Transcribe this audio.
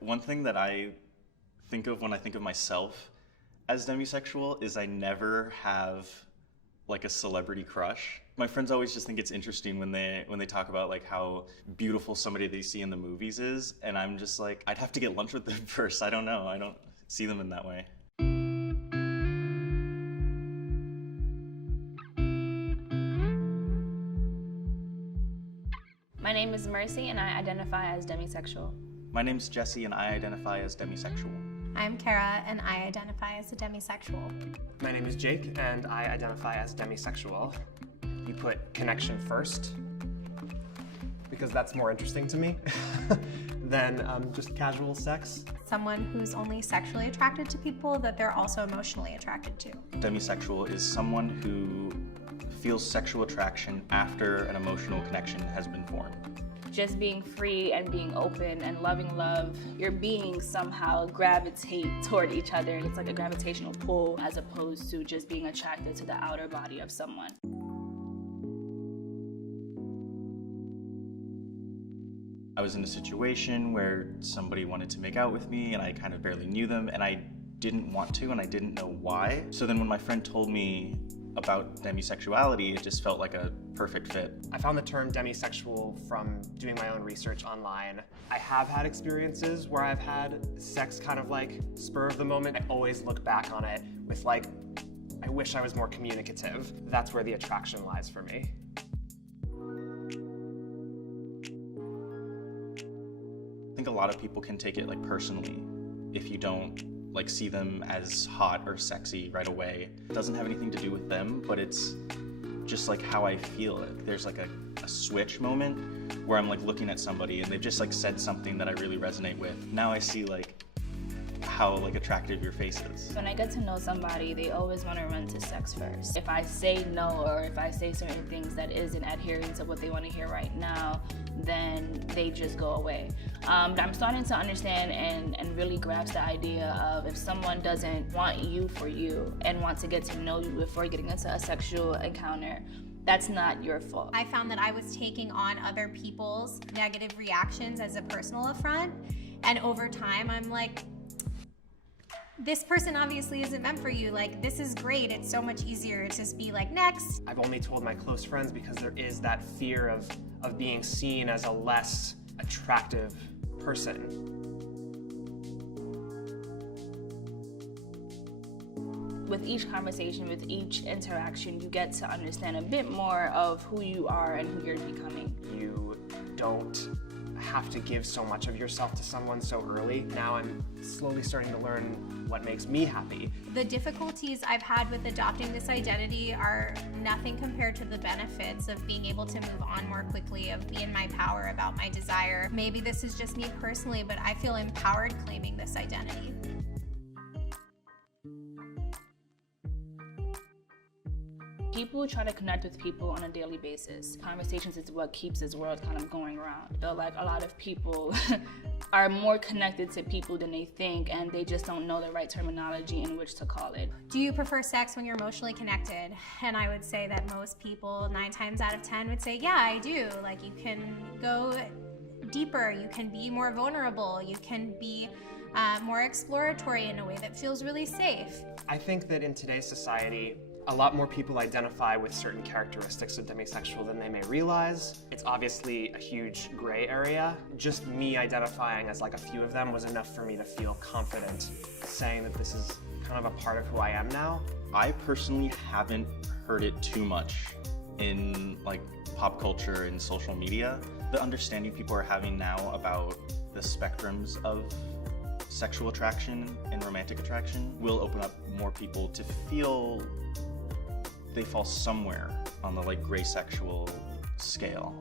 One thing that I think of when I think of myself as demisexual is I never have like a celebrity crush. My friends always just think it's interesting when they talk about like how beautiful somebody they see in the movies is, and I'm just like, I'd have to get lunch with them first. I don't know. I don't see them in that way. My name is Mercy and I identify as demisexual. My name's Jesse and I identify as demisexual. I'm Kara and I identify as a demisexual. My name is Jake and I identify as demisexual. You put connection first because that's more interesting to me than just casual sex. Someone who's only sexually attracted to people that they're also emotionally attracted to. Demisexual is someone who feels sexual attraction after an emotional connection has been formed. Just being free and being open and loving love, your beings somehow gravitate toward each other. It's like a gravitational pull as opposed to just being attracted to the outer body of someone. I was in a situation where somebody wanted to make out with me and I kind of barely knew them and I didn't want to and I didn't know why. So then when my friend told me about demisexuality, it just felt like a perfect fit. I found the term demisexual from doing my own research online. I have had experiences where I've had sex kind of like spur of the moment. I always look back on it with like, I wish I was more communicative. That's where the attraction lies for me. I think a lot of people can take it like personally if you don't like see them as hot or sexy right away. It doesn't have anything to do with them, but it's just like how I feel it. There's like a switch moment where I'm like looking at somebody and they've just like said something that I really resonate with. Now I see like how like attractive your face is. When I get to know somebody, they always want to run to sex first. If I say no or if I say certain things that isn't adhering to what they want to hear right now, then they just go away. But I'm starting to understand and really grasp the idea of if someone doesn't want you for you and want to get to know you before getting into a sexual encounter, that's not your fault. I found that I was taking on other people's negative reactions as a personal affront, and over time I'm like, this person obviously isn't meant for you. Like, this is great. It's so much easier to just be like, next. I've only told my close friends because there is that fear of being seen as a less attractive person. With each conversation, with each interaction, you get to understand a bit more of who you are and who you're becoming. You don't have to give so much of yourself to someone so early. Now I'm slowly starting to learn what makes me happy. The difficulties I've had with adopting this identity are nothing compared to the benefits of being able to move on more quickly, of being in my power about my desire. Maybe this is just me personally, but I feel empowered claiming this identity. People try to connect with people on a daily basis. Conversations is what keeps this world kind of going around. So like a lot of people are more connected to people than they think, and they just don't know the right terminology in which to call it. Do you prefer sex when you're emotionally connected? And I would say that most people, 9 times out of 10, would say, yeah, I do. Like, you can go deeper, you can be more vulnerable, you can be more exploratory in a way that feels really safe. I think that in today's society, a lot more people identify with certain characteristics of demisexual than they may realize. It's obviously a huge gray area. Just me identifying as like a few of them was enough for me to feel confident saying that this is kind of a part of who I am now. I personally haven't heard it too much in like pop culture and social media. The understanding people are having now about the spectrums of sexual attraction and romantic attraction will open up more people to feel they fall somewhere on the like gray sexual scale.